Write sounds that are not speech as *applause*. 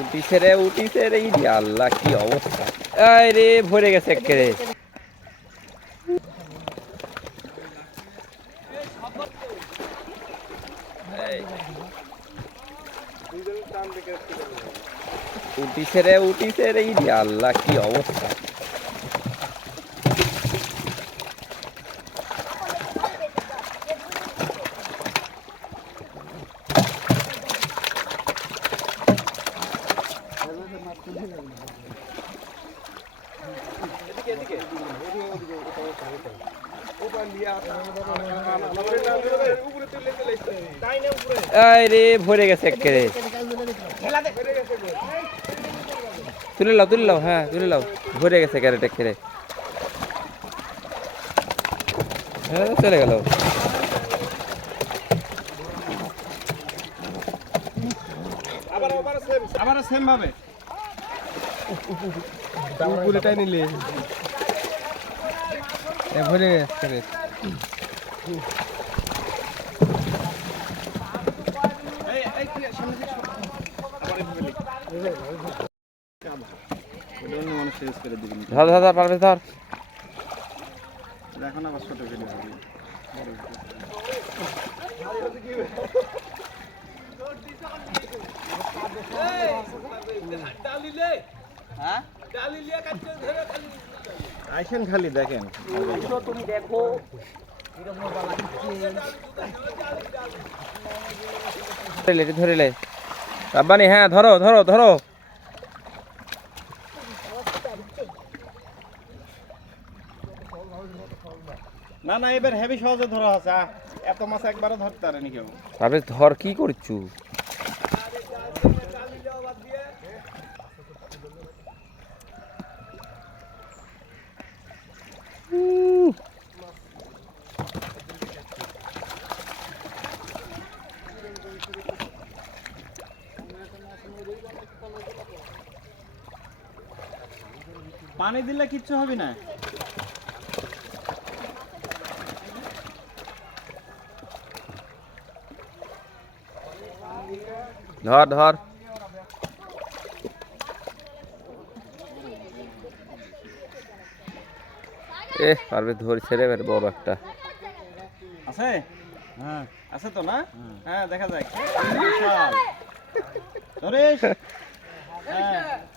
উঠিছে রে উঠিছে রে আল্লাহ, কি অবস্থা? আয় রে, ভরে গেছে একেবারে। উঠিছে রে উঠিছে রে আল্লাহ, কি অবস্থা? আয় রে, ভরে গেছে একেবারে। তুলে লাও তুলে লাও হ্যাঁ তুলে লাও ভরে গেছে ক্যারেট একেবারে। হ্যাঁ চলে গেল। আবার সেম ভাবে। উপরেটাই নিলে এ ভরে গেছে রে ধর ধর ধর পারবে ধর এখন আবার ছোট ভিডিও হবে আইসেন খালি দেখেন। ধরে লে রাব্বানি হ্যাঁ ধরো ধরো ধরো। না না এবার হেভি সহজে ধরা আছে এত মাছ একবারে ধরতে পারেনি কেউ। ধর কি করছু? পানি দিলে কিচ্ছু হবে না। ধর ধর। এ পারবে ধরছে রে এবার বড় একটা। আছে? হ্যাঁ আছে তো না? হ্যাঁ দেখা যায় বিশাল। ধরিস হ্যাঁ *laughs*